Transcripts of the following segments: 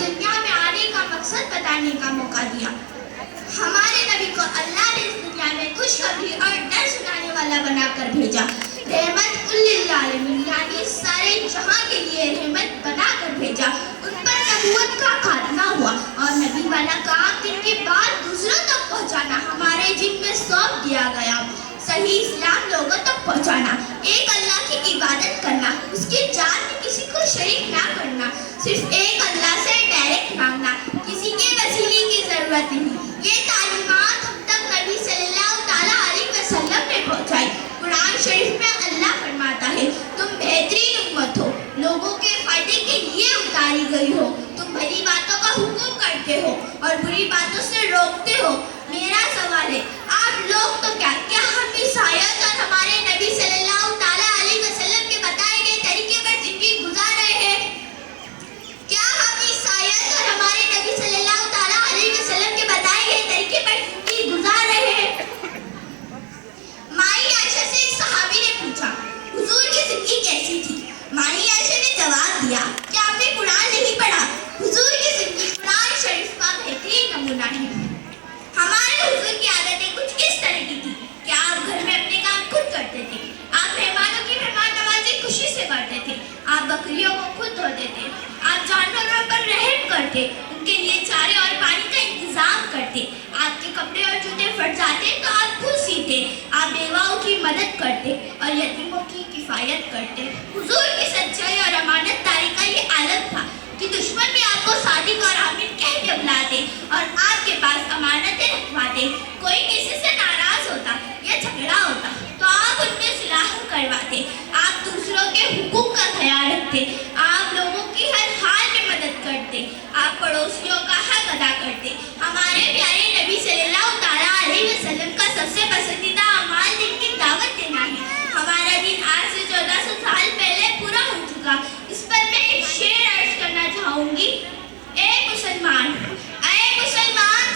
دنیا میں آنے کا مقصد بتانے کا موقع دیا۔ ہمارے نبی کو اللہ نے اس دنیا میں خوشخبری اور ڈر سنانے والا بنا کر بھیجا۔ رحمت للعالمین یعنی سارے جہاں کے لیے رحمت بنا کر بھیجا۔ ان پر نبوت کا خاتمہ ہوا اور نبی والا کام دن کے بعد دوسروں تک پہنچانا ہمارے جن میں سونپ دیا گیا۔ صحیح اسلام لوگوں تک پہنچانا، ایک اللہ کی عبادت کرنا، اس کی جان میں کسی کو شریک نہ کرنا، صرف ایک اللہ سے ڈائریکٹ مانگنا، کسی کے وسیلے کی ضرورت نہیں۔ یہ تعلیمات ہم تک نبی صلی اللہ تعالیٰ علیہ وسلم نے پہنچائی۔ قرآن شریف میں اللہ فرماتا ہے، تم بہترین امت ہو، لوگوں کے فائدے کے لیے اتاری گئی ہو، تم بھلی باتوں کا حکم کرتے ہو اور بری باتوں سے روکتے ہو۔ میرا سوال ہے، آپ لوگ تو کیا ہم عیسائیت اور ہمارے نبی صلی اللہ تعالیٰ علیہ وسلم کے بتائے گئے طریقے پر زندگی گزار رہے ہیں؟ کیا ہم عیسائیت اور ہمارے نبی صلی اللہ تعالیٰ علیہ وسلم کے بتائے گئے طریقے پر زندگی گزار رہے ہیں؟ مائی عائشہ سے ایک صحابی نے پوچھا، حضور کی زندگی کیسی تھی؟ مائی عائشہ نے جواب دیا کہ آپ نے قرآن نہیں پڑھا، حضور کی زندگی قرآن شریف کا بہترین نمونہ ہے۔ ہمارے حضور کی عادتیں کچھ اس طرح کی تھی کہ آپ گھر میں اپنے کام خود کرتے تھے، آپ مہمانوں کی مہمان نوازی خوشی سے کرتے تھے، آپ بکریوں کو خود دھوتے تھے، آپ جانوروں پر رحم کرتے، ان کے لیے چارے اور پانی کا انتظام کرتے، آپ کے کپڑے اور جوتے پھٹ جاتے تو آپ خود سیتے، آپ بیواؤں کی مدد کرتے اور یتیموں کی کفایت کرتے۔ حضور کی سچائی اور امانت داری کا یہ عالم تھا کہ دشمن بھی آپ کو صادق اور آمین کہہ کے بلاتے اور آپ کے پاس امانتیں رکھواتے۔ کوئی کسی سے ناراض ہوتا یا جھگڑا ہوتا تو آپ ان میں صلح کرواتے، آپ دوسروں کے حقوق کا خیال رکھتے، آپ لوگوں کی ہر حال میں مدد کرتے، آپ پڑوسیوں کا حق ادا کرتے۔ ہمارے پیارے نبی صلی اللہ تعالیٰ علیہ وسلم کا سب سے پسندیدہ اعمال دین کی دعوت دینا ہے۔ ہمارا دین آج سے 1400 سال پہلے پورا ہو چکا۔ اس پر میں ایک شعر عرض کرنا چاہوں گی۔ اے مسلمان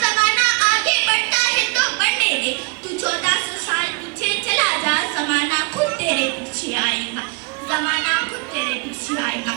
زمانہ آگے بڑھتا ہے تو بڑھنے دے، تو 1400 سال پیچھے چلا جا، زمانہ خود تیرے پیچھے آئے گا، زمانہ خود تیرے پیچھے آئے گا۔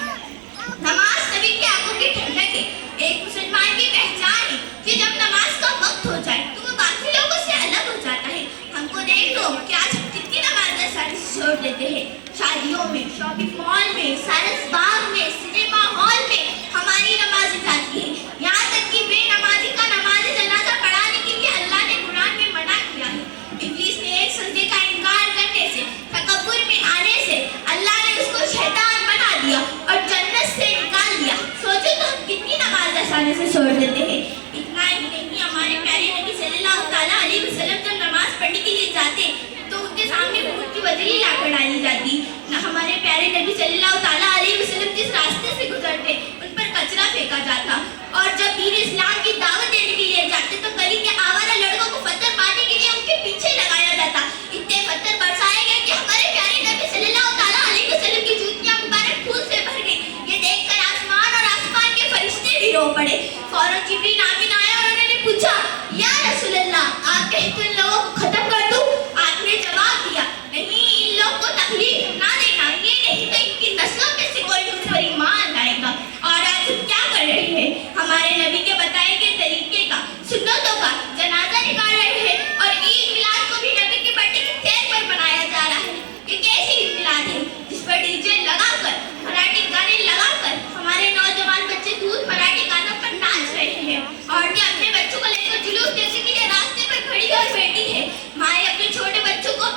نماز نبی کی آنکھوں کی ٹھنڈک ہے۔ ایک مسلمان کی پہچان ہے کہ جب نماز کا وقت ہو جائے تو وہ باقی لوگوں سے الگ ہو جاتا ہے۔ ہم کو دیکھ لو کہ آج ہم کتنی نماز آسانی سے چھوڑ دیتے ہیں۔ شادیوں میں، شاپنگ مال میں، سارس باغ میں، سنیما ہال میں ہماری نمازیں جاتی ہیں، یہاں تک کہ بے نمازی کا نماز جنازہ پڑھانے کے لیے اللہ نے قرآن میں منع کیا ہے۔ ابلیس نے ایک سجدے کا انکار کرنے سے، تکبر میں آنے سے اللہ نے اس کو شیطان بنا دیا اور جنت سے نکال دیا۔ سوچو تو ہم کتنی نماز آسانی سے چھوڑ دیتے ہیں۔ اتنا ہی نہیں، ہمارے پیارے نبی صلی اللہ تعالیٰ علیہ وسلم جب نماز پڑھنے کے لیے جاتے تو ان کے سامنے اونٹ کی وزری لا کر ڈالی جاتی۔ ہمارے پیارے نبی صلی اللہ تعالیٰ علیہ وسلم جس راستے سے گزرتے ان پر کچرا پھینکا جاتا، اور جب دین اسلام کی دعوت دینے کے لیے جاتے تو گلی کے آوارہ لڑکوں کو پتھر مارنے کے لیے ان کے پیچھے لگایا جاتا۔ اتنے پتھر برسائے گئے کہ ہمارے پیارے نبی صلی اللہ تعالیٰ علیہ وسلم کی جوتیاں مبارک خون سے بھر گئی۔ یہ دیکھ کر آسمان کے فرشتے بھی رو پڑے۔ فوراً جبریل آمین آیا اور انہوں نے پوچھا، یا رسول اللہ، آپ کہتے ان لوگوں کو ختم کر دوں؟ آپ نے جواب دیا، نہیں، ان لوگوں کو تکلیف نہ دینا، یہ نہیں تو ان کی نسلوں میں سے کوئی مجھ پر ایمان لائے گا۔ اور آج ہم کیا کر رہے ہیں؟ ہمارے نبی کے بتائے گئے طریقے کا، سنتوں کا جنازہ نکال رہے ہیں، اور عید میلاد کو بھی نبی کے برتھڈے کی تھیم پر منایا جا رہا ہے۔ یہ کیسی عید میلاد ہے جس پر ڈی جے لگا کر، مراٹھی گانے لگا کر ہمارے نوجوان بچے دودھ مراٹھی گانوں پر ناچ رہے ہیں، اور یہ اپنے بچوں کو لے کر جلوس جیسے کہ یہ راستے پر کھڑی اور بیٹھی ہے، مائیں اپنے چھوٹے بچوں کو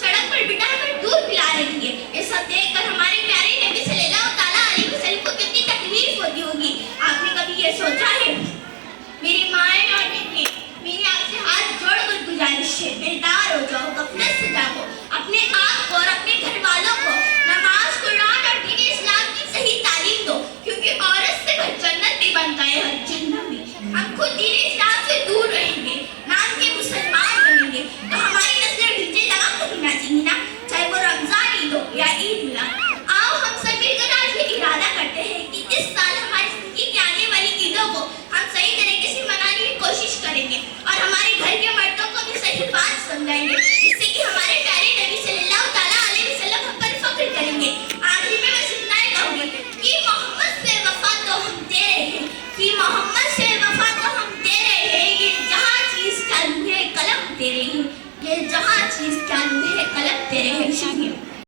سڑک پر بٹھا کر دودھ پلا رہی ہے۔ یہ سب دیکھ کر ہمارے پیارے نبی صلی اللہ تعالیٰ علیہ وسلم کو کتنی تکلیف ہوتی ہوگی۔ آپ نے کبھی یہ سوچا ہے تیرے ہیں، یہ جہاں چیز کیا لوہے قلم تیرے ہیں. شکریہ.